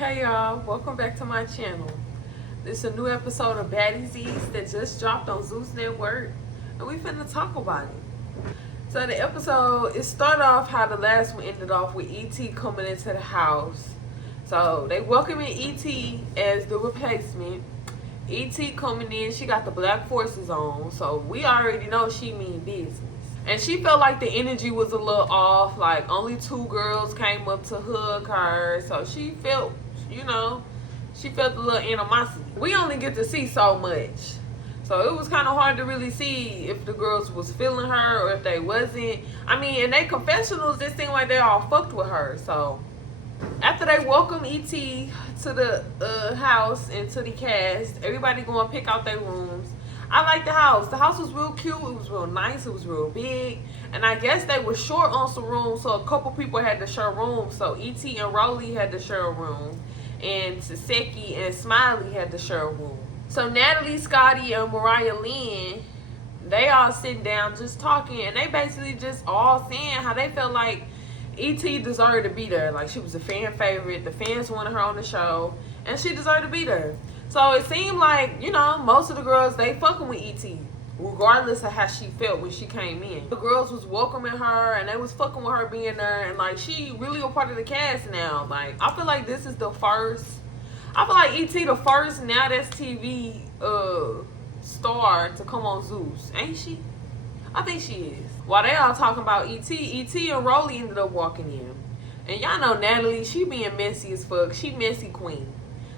Hey y'all, welcome back to my channel. This is a new episode of Baddies that just dropped on Zeus Network, and we finna talk about it. So the episode, it started off how the last one ended off with E.T. coming into the house. So they welcoming E.T. as the replacement. E.T. coming in, she got the black forces on, so we already know she mean business. And she felt like the energy was a little off, like only two girls came up to hug her, so she felt, she felt a little animosity. We only get to see so much, so it was kind of hard to really see if the girls was feeling her or if they wasn't. I mean, in their confessionals, it seemed like they all fucked with her. So after they welcome E.T. to the house and to the cast, everybody going to pick out their rooms. I like the house. The house was real cute. It was real nice. It was real big. And I guess they were short on some rooms, so a couple people had to share rooms. So E.T. and Roelly had to share a room. And Taseki and Smiley had to share a room. So Natalie, Scotty, and Mariah Lynn, they all sitting down just talking. And they basically just all saying how they felt like E.T. deserved to be there. Like, she was a fan favorite. The fans wanted her on the show. And she deserved to be there. So it seemed like, most of the girls, they fucking with E.T. regardless of how she felt when she came in. The girls was welcoming her and they was fucking with her being there. And, like, she really a part of the cast now. Like, I feel like this is the first. I feel like E.T. the first Now That's TV star to come on Zeus. Ain't she? I think she is. While they all talking about E.T. and Roelly ended up walking in. And y'all know Natalie, she being messy as fuck. She messy queen.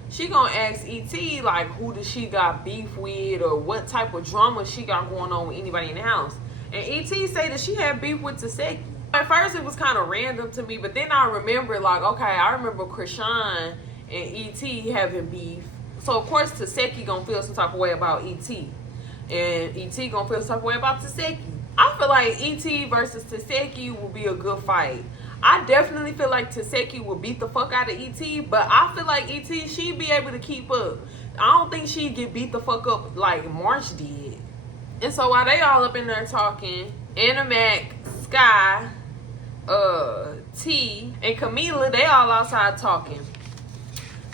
She gonna ask E.T. like who does she got beef with or what type of drama she got going on with anybody in the house. And E.T. say that she had beef with Taseki. At first it was kind of random to me, but then I remember like, okay, I remember Krishan and E.T. having beef. So of course Taseki gonna feel some type of way about E.T. And E.T. gonna feel some type of way about Taseki. I feel like E.T. versus Taseki will be a good fight. I definitely feel like Taseki will beat the fuck out of E.T., but I feel like E.T., she'd be able to keep up. I don't think she'd get beat the fuck up like March did. And so while they all up in there talking, Animac, Sky, T, and Camila, they all outside talking.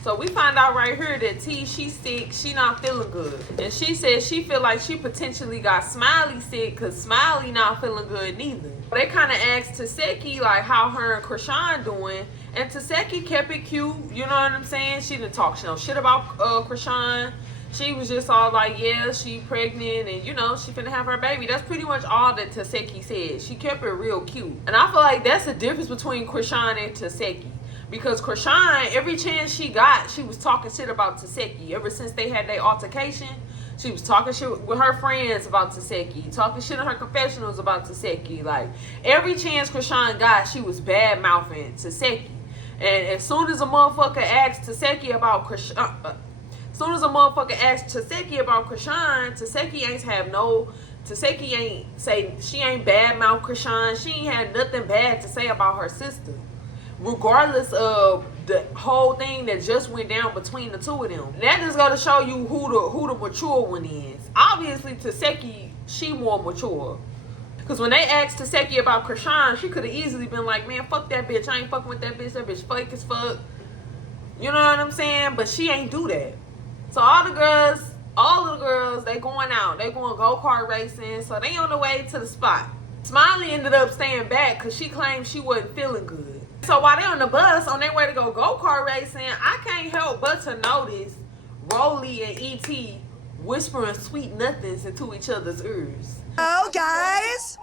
So we find out right here that T, she's sick, she not feeling good. And she says she feel like she potentially got Smiley sick because Smiley not feeling good neither. They kind of asked Taseki like how her and Krishan doing. And Taseki kept it cute, you know what I'm saying? She didn't talk no shit about Krishan. She was just all like, yeah, she pregnant and, she finna have her baby. That's pretty much all that Taseki said. She kept it real cute. And I feel like that's the difference between Krishan and Taseki. Because Krishan, every chance she got, she was talking shit about Taseki. Ever since they had their altercation, she was talking shit with her friends about Taseki. Talking shit in her confessionals about Taseki. Like, every chance Krishan got, she was bad-mouthing Taseki. And as soon as a motherfucker asked Taseki about Krishan, Taseki ain't have no... Taseki ain't say... She ain't bad-mouth Krishan. She ain't had nothing bad to say about her sister. Regardless of the whole thing that just went down between the two of them. That just gotta show you who the mature one is. Obviously, Taseki, she more mature. Because when they asked Taseki about Krishan, she could have easily been like, man, fuck that bitch. I ain't fucking with that bitch. That bitch fake as fuck. You know what I'm saying? But she ain't do that. So all of the girls, they going out. They going go-kart racing. So they on the way to the spot. Smiley ended up staying back because she claimed she wasn't feeling good. So while they're on the bus, on their way to go-kart racing, I can't help but to notice Roelly and E.T. whispering sweet nothings into each other's ears. Oh, guys!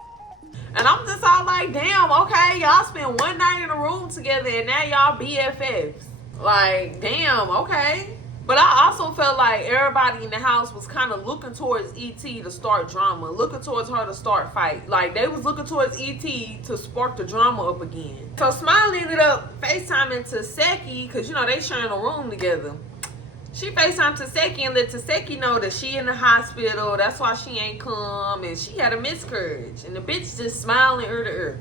And I'm just all like, damn, okay, y'all spent one night in a room together and now y'all BFFs. Like, damn, okay. But I also felt like everybody in the house was kind of looking towards E.T. to start drama, looking towards her to start fight. Like, they was looking towards E.T. to spark the drama up again. So Smiley ended up FaceTiming Taseki, because, they sharing a room together. She FaceTimed Taseki and let Taseki know that she in the hospital. That's why she ain't come. And she had a miscarriage. And the bitch just smiling ear to ear.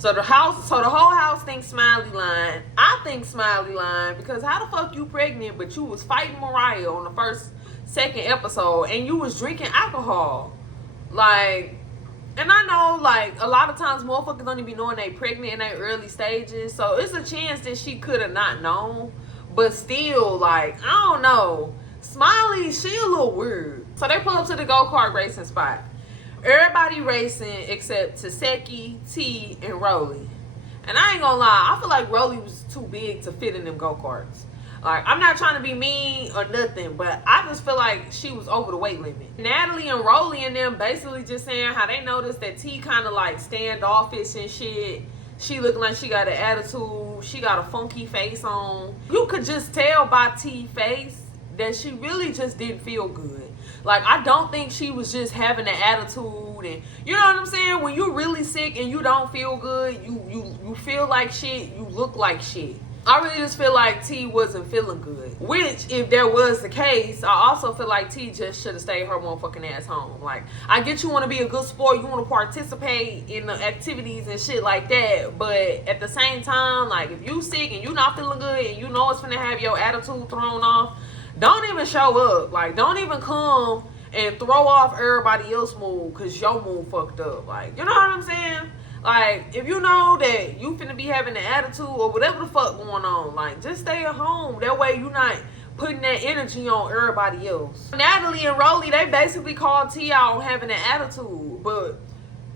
So the whole house thinks Smiley lying. I think Smiley lying because how the fuck you pregnant but you was fighting Mariah on the second episode and you was drinking alcohol? Like, And I know, like, a lot of times motherfuckers don't even be knowing they pregnant in their early stages. So it's a chance that she could have not known. But still, like, I don't know. Smiley, she a little weird. So they pull up to the go-kart racing spot. Everybody racing except Taseki, T, and Roelly. And I ain't gonna lie, I feel like Roelly was too big to fit in them go-karts. Like, I'm not trying to be mean or nothing, but I just feel like she was over the weight limit. Natalie and Roelly and them basically just saying how they noticed that T kind of like standoffish and shit. She looking like she got an attitude. She got a funky face on. You could just tell by T's face that she really just didn't feel good. Like, I don't think she was just having an attitude. And you know what I'm saying? When you're really sick and you don't feel good, you feel like shit, you look like shit. I really just feel like T wasn't feeling good. Which, if there was the case, I also feel like T just should have stayed her motherfucking ass home. Like, I get you want to be a good sport, you want to participate in the activities and shit like that, but at the same time, like, if you sick and you not feeling good and you know it's finna have your attitude thrown off, don't even show up. Like, don't even come and throw off everybody else's mood because your mood fucked up. Like, you know what I'm saying? Like, if you know that you finna be having an attitude or whatever the fuck going on, like, just stay at home. That way you not putting that energy on everybody else. Natalie and Roelly, they basically called T out on having an attitude, but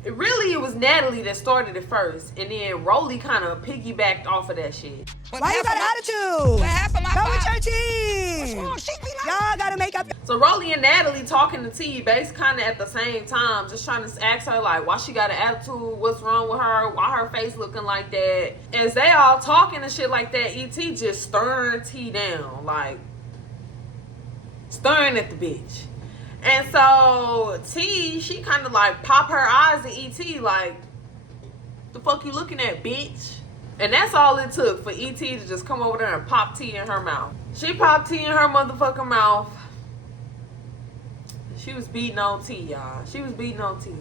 it was Natalie that started it first, and then Roelly kind of piggybacked off of that shit. Why you got an attitude? What happened, my Go father? with your team. What's wrong? She be like, Y'all gotta make up. So Roelly and Natalie talking to T, basically kind of at the same time, just trying to ask her, like, why she got an attitude, what's wrong with her, why her face looking like that. As they all talking and shit like that, E.T. just staring T down, like, staring at the bitch. And so T, she kind of like pop her eyes at E.T. like, the fuck you looking at, bitch? And that's all it took for E.T. to just come over there and pop T in her mouth. She popped T in her motherfucking mouth. She was beating on T, y'all. She was beating on T.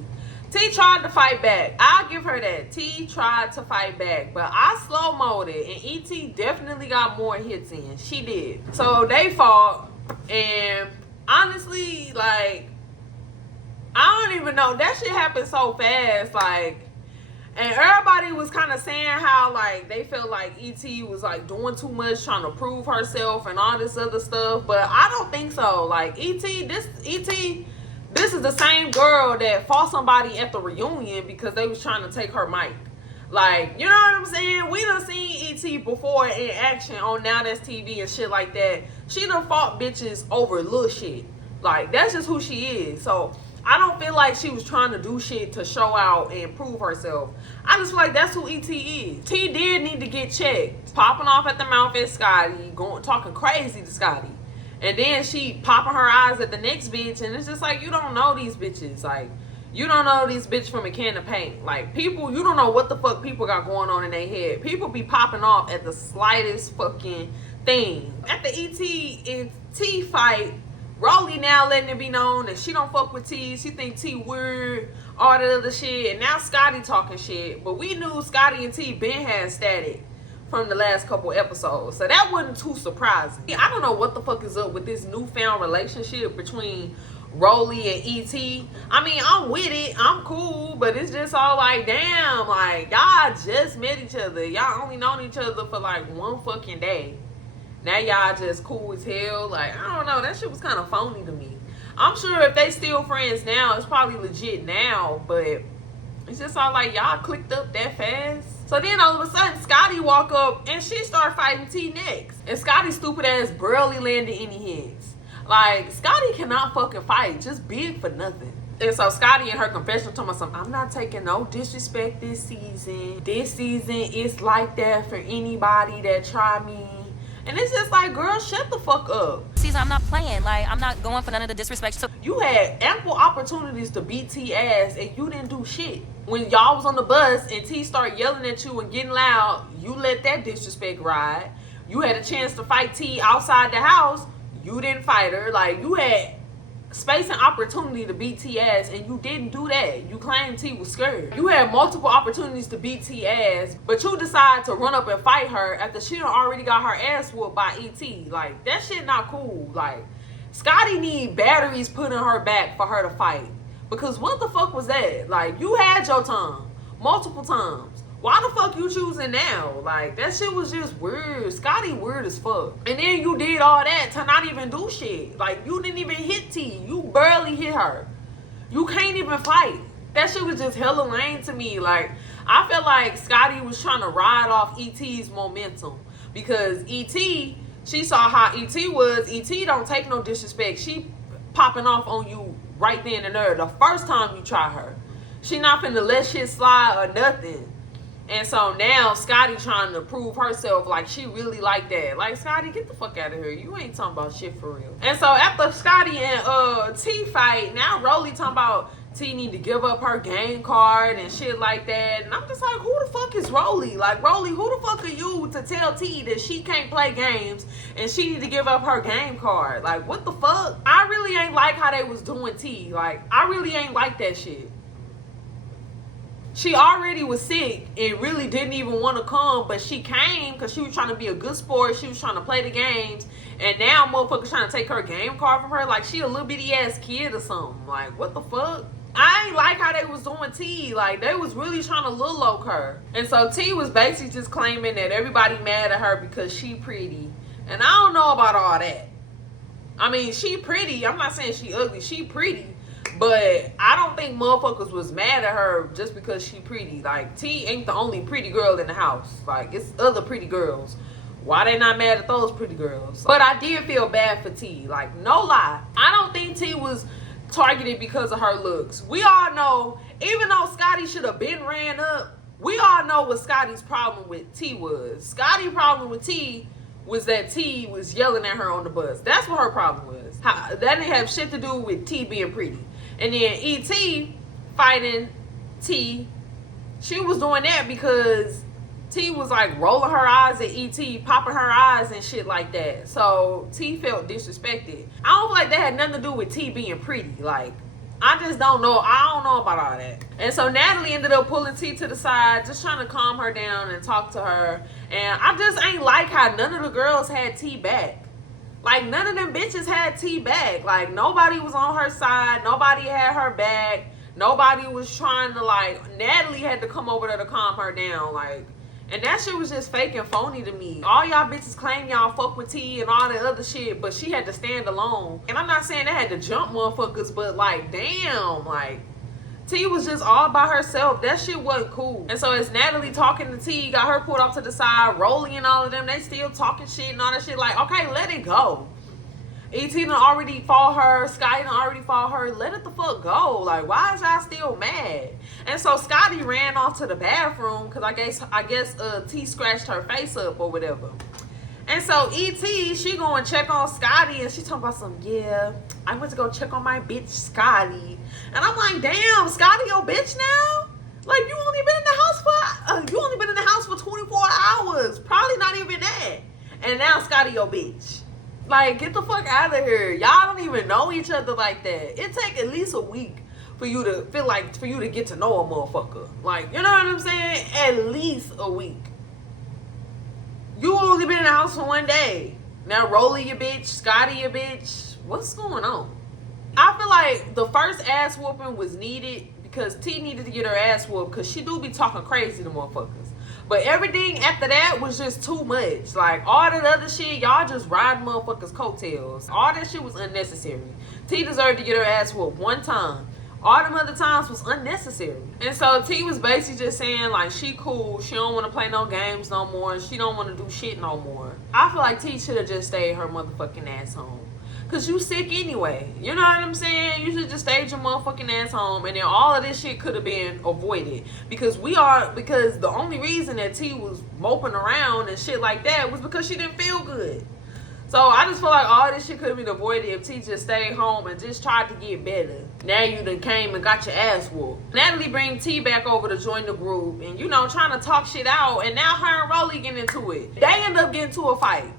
T tried to fight back. I'll give her that. T tried to fight back, but I slow-moed it, and E.T. definitely got more hits in. She did. So they fought, and honestly, like, I don't even know. That shit happened so fast, like, and everybody was kind of saying how, like, they felt like E.T. was, like, doing too much, trying to prove herself and all this other stuff. But I don't think so. Like, E.T., this is the same girl that fought somebody at the reunion because they was trying to take her mic. Like, you know what I'm saying? We done seen E.T. before in action on Now That's TV and shit like that. She done fought bitches over little shit. Like, that's just who she is. So I don't feel like she was trying to do shit to show out and prove herself. I just feel like that's who E.T. is. T did need to get checked. Popping off at the mouth at Scotty, talking crazy to Scotty. And then she popping her eyes at the next bitch, and it's just like, you don't know these bitches. Like, you don't know these bitches from a can of paint. Like, people, you don't know what the fuck people got going on in their head. People be popping off at the slightest fucking thing. At the E.T. and T fight, Roelly now letting it be known that she don't fuck with T. She think T weird, all that other shit. And now Scotty talking shit. But we knew Scotty and T been had static from the last couple episodes. So that wasn't too surprising. I don't know what the fuck is up with this newfound relationship between Roelly and E.T. I mean, I'm with it. I'm cool. But it's just all like, damn, like, y'all just met each other. Y'all only known each other for like one fucking day. Now y'all just cool as hell. Like, I don't know. That shit was kind of phony to me. I'm sure if they still friends now, it's probably legit now. But it's just all like, y'all clicked up that fast. So then all of a sudden, Scotty walk up and she start fighting T next. And Scotty's stupid ass barely landed any hits. Like, Scotty cannot fucking fight. Just big for nothing. And so Scotty in her confessional told me something, I'm not taking no disrespect this season. This season, it's like that for anybody that try me. And it's just like, girl, shut the fuck up. Season, I'm not playing. Like, I'm not going for none of the disrespect. So you had ample opportunities to beat T ass and you didn't do shit. When y'all was on the bus and T started yelling at you and getting loud, you let that disrespect ride. You had a chance to fight T outside the house. You didn't fight her. Like, you had space and opportunity to beat T ass and you didn't do that. You claimed T was scared. You had multiple opportunities to beat T ass, but you decided to run up and fight her after she done already got her ass whooped by E.T. Like, that shit not cool. Like, Scotty need batteries put in her back for her to fight. Because what the fuck was that? Like, you had your time multiple times. Why the fuck you choosing now? Like, that shit was just weird. Scotty weird as fuck. And then you did all that to not even do shit. Like, you didn't even hit T. You barely hit her. You can't even fight. That shit was just hella lame to me. Like, I felt like Scotty was trying to ride off E.T.'s momentum. Because E.T., she saw how E.T. was. E.T. don't take no disrespect. She popping off on you right then and there the first time you try her. She not finna let shit slide or nothing. And so now Scotty trying to prove herself like she really like that. Like, Scotty, get the fuck out of here. You ain't talking about shit for real. And so after Scotty and T fight, now Roelly talking about T need to give up her game card and shit like that. And I'm just like, who the fuck is Roelly? Like, Roelly, who the fuck are you to tell T that she can't play games and she need to give up her game card? Like, what the fuck? I really ain't like how they was doing T. Like, I really ain't like that shit. She already was sick and really didn't even want to come, but she came because she was trying to be a good sport. She was trying to play the games, and now motherfuckers trying to take her game card from her like she a little bitty ass kid or something. Like, what the fuck? I ain't like how they was doing T. Like, they was really trying to look her. And so T was basically just claiming that everybody mad at her because she pretty. And I don't know about all that. I mean, she pretty. I'm not saying she ugly. She pretty. But I don't think motherfuckers was mad at her just because she pretty. Like, T ain't the only pretty girl in the house. Like, it's other pretty girls. Why they not mad at those pretty girls? But I did feel bad for T. Like, no lie. I don't think T was targeted because of her looks. We all know, even though Scotty should have been ran up, we all know what Scotty's problem with T was. Scotty's problem with T was that T was yelling at her on the bus. That's what her problem was. That didn't have shit to do with T being pretty. And then E.T. fighting T, she was doing that because T was like rolling her eyes at E.T., popping her eyes and shit like that. So T felt disrespected. I don't feel like that had nothing to do with T being pretty. Like, I just don't know. I don't know about all that. And so Natalie ended up pulling T to the side, just trying to calm her down and talk to her. And I just ain't like how none of the girls had T back. Like, none of them bitches had T back. Like, nobody was on her side. Nobody had her back. Nobody was trying to, like, Natalie had to come over there to calm her down. Like, and that shit was just fake and phony to me. All y'all bitches claim y'all fuck with T and all that other shit, but she had to stand alone. And I'm not saying they had to jump motherfuckers, but, like, damn, like, T was just all by herself. That shit wasn't cool. And so as Natalie talking to T, got her pulled off to the side, Roelly and all of them, they still talking shit and all that shit. Like, okay, let it go. E.T. done already fought her. Scotty done already fought her. Let it the fuck go. Like, why is y'all still mad? And so Scotty ran off to the bathroom because I guess T scratched her face up or whatever. And so E.T., she going to check on Scotty, and she talking about some, yeah, I went to go check on my bitch Scotty. And I'm like, damn, Scotty your bitch now? Like, you only been in the house for 24 hours. Probably not even that. And now Scotty your bitch. Like, get the fuck out of here. Y'all don't even know each other like that. It take at least a week for you to feel like, for you to get to know a motherfucker. Like, you know what I'm saying? At least a week. You only been in the house for one day. Now Roelly your bitch, Scotty your bitch. What's going on? I feel like the first ass whooping was needed because T needed to get her ass whooped because she do be talking crazy to motherfuckers. But everything after that was just too much. Like, all that other shit, y'all just riding motherfuckers' coattails. All that shit was unnecessary. T deserved to get her ass whooped one time. All them other times was unnecessary. And so T was basically just saying, like, she cool. She don't want to play no games no more. She don't want to do shit no more. I feel like T should have just stayed her motherfucking ass home. Because you sick anyway. You know what I'm saying? You should just stay your motherfucking ass home. And then all of this shit could have been avoided. Because the only reason that T was moping around and shit like that was because she didn't feel good. So I just feel like all this shit could have been avoided if T just stayed home and just tried to get better. Now you done came and got your ass whooped. Natalie bring T back over to join the group and, you know, trying to talk shit out. And now her and Roelly getting into it. They end up getting into a fight.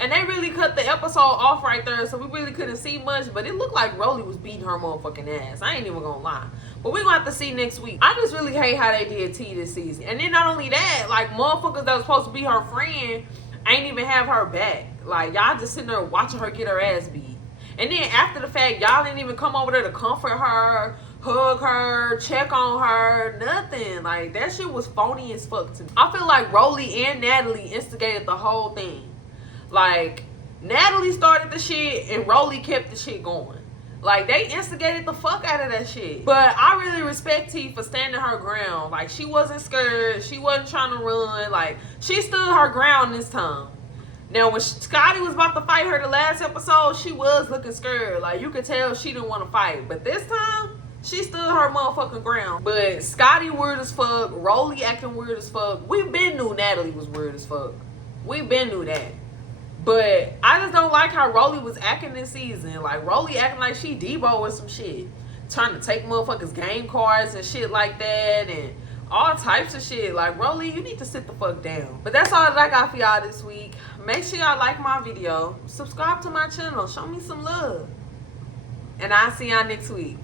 And they really cut the episode off right there, so we really couldn't see much. But it looked like Roelly was beating her motherfucking ass. I ain't even gonna lie. But we're gonna have to see next week. I just really hate how they did T this season. And then not only that, like, motherfuckers that was supposed to be her friend ain't even have her back. Like, y'all just sitting there watching her get her ass beat. And then after the fact, y'all didn't even come over there to comfort her, hug her, check on her, nothing. Like, that shit was phony as fuck to me. I feel like Roelly and Natalie instigated the whole thing. Like, Natalie started the shit and Roelly kept the shit going. Like, they instigated the fuck out of that shit. But I really respect T for standing her ground. Like, she wasn't scared. She wasn't trying to run. Like, she stood her ground this time. Now, when Scotty was about to fight her the last episode, she was looking scared. Like, you could tell she didn't want to fight. But this time, she stood her motherfucking ground. But Scotty weird as fuck. Roelly acting weird as fuck. We been knew Natalie was weird as fuck. We been knew that. But I just don't like how Roelly was acting this season. Like, Roelly acting like she Debo or some shit. Trying to take motherfuckers' game cards and shit like that. And all types of shit. Like, Roelly, you need to sit the fuck down. But that's all that I got for y'all this week. Make sure y'all like my video. Subscribe to my channel. Show me some love. And I'll see y'all next week.